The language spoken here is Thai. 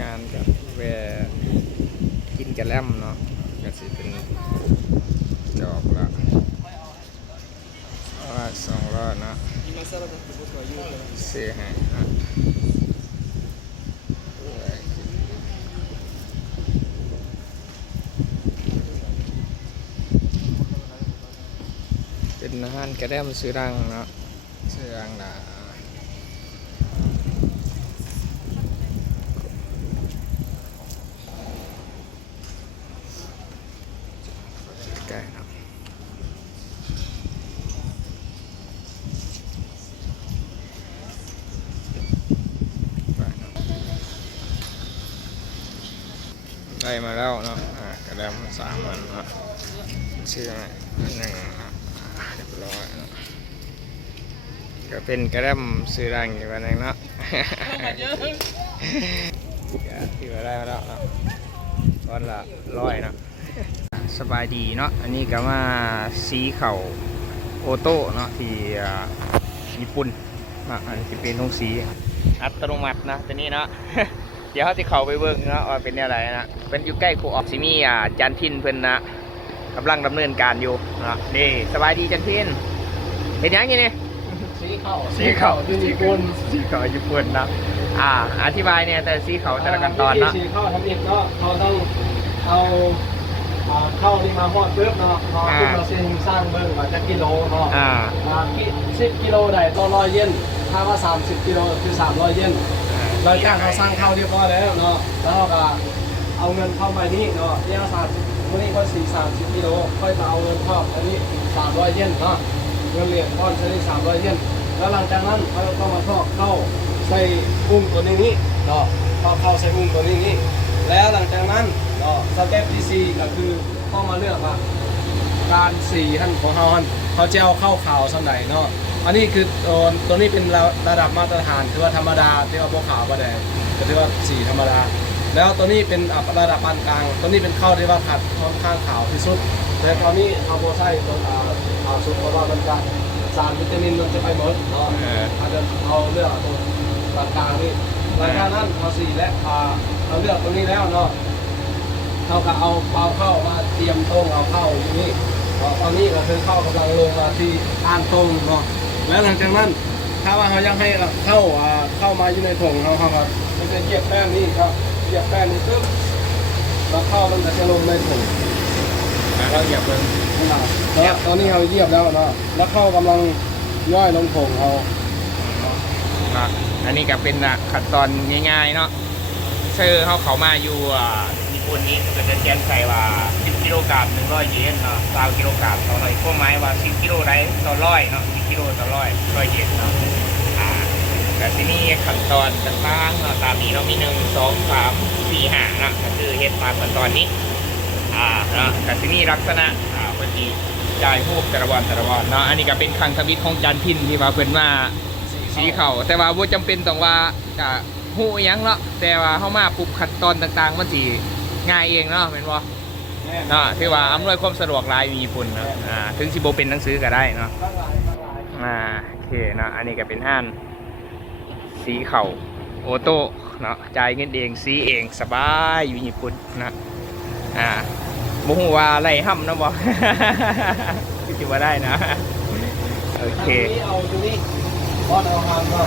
งานกับแวกินกระแลมเนาะก็สิเป็นดอกละ200เนาะซื้อให้นะเป็นอาหารกระแลมซื้อรังเนาะซื้อรังนะใกล้เนาะได้มาแล้วเนาะกระแลม3 อันเนาะซื้อ1เรียบร้อยเนาะก็เป็นกระแลมซื้อรังอยู่วันนึงเนาะที่ว่าได้มาแล้วเนาะก้อนละ100เนาะสบายดีเนาะอันนี้ก็มาสีเข่าโอโต้เนาะที่ญี่ปุ่นเนาะอันนี้เป็นทงสีอัตโนมัตินะตัวนี้เนาะ เดี๋ยวเขาจะเข้าไปเบิ่งเนาะว่าเป็นอะไรนะเป็นอยู่ใกล้คูออกซิมีจันทินเพิ่นนะกำลังดำเนินการอยู่เนาะนี่สบายดีจันทินเห็นยังไงนี่สีเข่าญี่ปุ่นนะอธิบายเนี่ยแต่สีเข่าแต่ละขั้นตอนเนาะสีเข่าทำเองก็เขาต้องเอาเข้านี่มาหอดปึ๊บเนาะขึ้นมาเส้นสร้างเบิ้งมาจากกิโลเนาะ10 กิโลได้ต่อ100 เยนถ้าว่า30 กิโลคือ300 เยนเราจ้างเขาสร้างเข้าเรียบร้อยแล้วเนาะแล้วเราก็เอาเงินเข้าไปนี่เนาะเนี่ย30วันนี้ก็30 กิโลค่อยมาเอาเงินเข้าอันนี้300 เยนเนาะเงินเหรียญก้อนใช้300 เยนแล้วหลังจากนั้นเขาก็มาทอดเข้าใส่อุ้งตัวนี้เนาะเข้าใส่อุ้งตัวนี้แล้วหลังจากนั้นเนาะสเต็ปที่4ก็คือเข้ามาเลือกว่าการสีท่านของเขาจะเอาเข้าขาวสักไหนเนาะอันนี้คือตัวนี้เป็นระดับมาตรฐานคือว่าธรรมดาที่ว่าพวกขาวประแดงก็ถือว่าสีธรรมดาแล้วตัวนี้เป็นระดับปานกลางตัวนี้เป็นเข้าที่ว่าขัดค่อนข้างขาวที่สุดแต่ตอนนี้เอาโบไซตัวสุดเพราะว่ามันจะสารวิตามินมันจะไปหมดเนาะอาจจะเอาเลือกตัวปานกลางนี่หลังจากนั้นเอาสีและเราเลือกตัวนี้แล้วเนาะเขาก็เอาเข้ามาเตรียมตรงเอาเข้าอยู่นี่ตอนนี้ก็คือเข้ากำลังลงมาที่อ่านตรงเนาะแล้วหลังจากนั้นถ้าว่าเขายังให้เข้ามาอยู่ในถุงเขาก็จะเหยียบแป้งนี่ครับเหยียบแป้งนี่ปึ๊บแล้วเข้ามันจะลงในถุงแล้วเหยียบเลยตอนนี้เขาเหยียบแล้วเนาะแล้วเข้ากำลังย่อยลงถุงเขาอันนี้ก็เป็นขั้นตอนง่ายๆเนาะเชื่อเขามาอยู่ญี่ปุ่นนี้ก็จะแจ้งใส่ว่า10 กิโลกรัม100 เยนเนาะ20 กิโลกรัมต่อ100ก็หมายว่า10 กิโลได้ต่อ100เนาะ10 กิโลต่อ100 เยนเนาะแต่ที่นี่ขั้นตอนต่างๆเนาะตามนี้เรามี1 2 3 4 5นะก็คือเฮ็ดตามขั้นตอนนี้เนาะแต่ที่นี่ลักษณะพอดีจ่ายพวกแต่ละวันเนาะอันนี้ก็เป็นคลังทวิตของจันทินที่ว่าเพิ่นมาสีเข่าแต่ว่าบ่จำเป็นต้องว่าจะหูยังเนาะแต่ว่าเข้ามาปุ๊บขั้นตอนต่างๆมันสิง่ายเองเนาะเป็นบ่เนาะที่ว่าอำนวยความสะดวกหลายมีปุ่นเนาะถึงสิบ่เป็นหนังสือก็ได้เนาะโอเคเนาะอันนี้ก็เป็นห้านสีเข่าโอโต้เนาะจ่ายเงินเองสีเองสบายอยู่ญี่ปุ่นนะบ่ฮู้ว่าไล่ห้ำนะบ่ คิดว่าได้นะโอเคเอาตรงนี้พอเอาห้ำเนาะ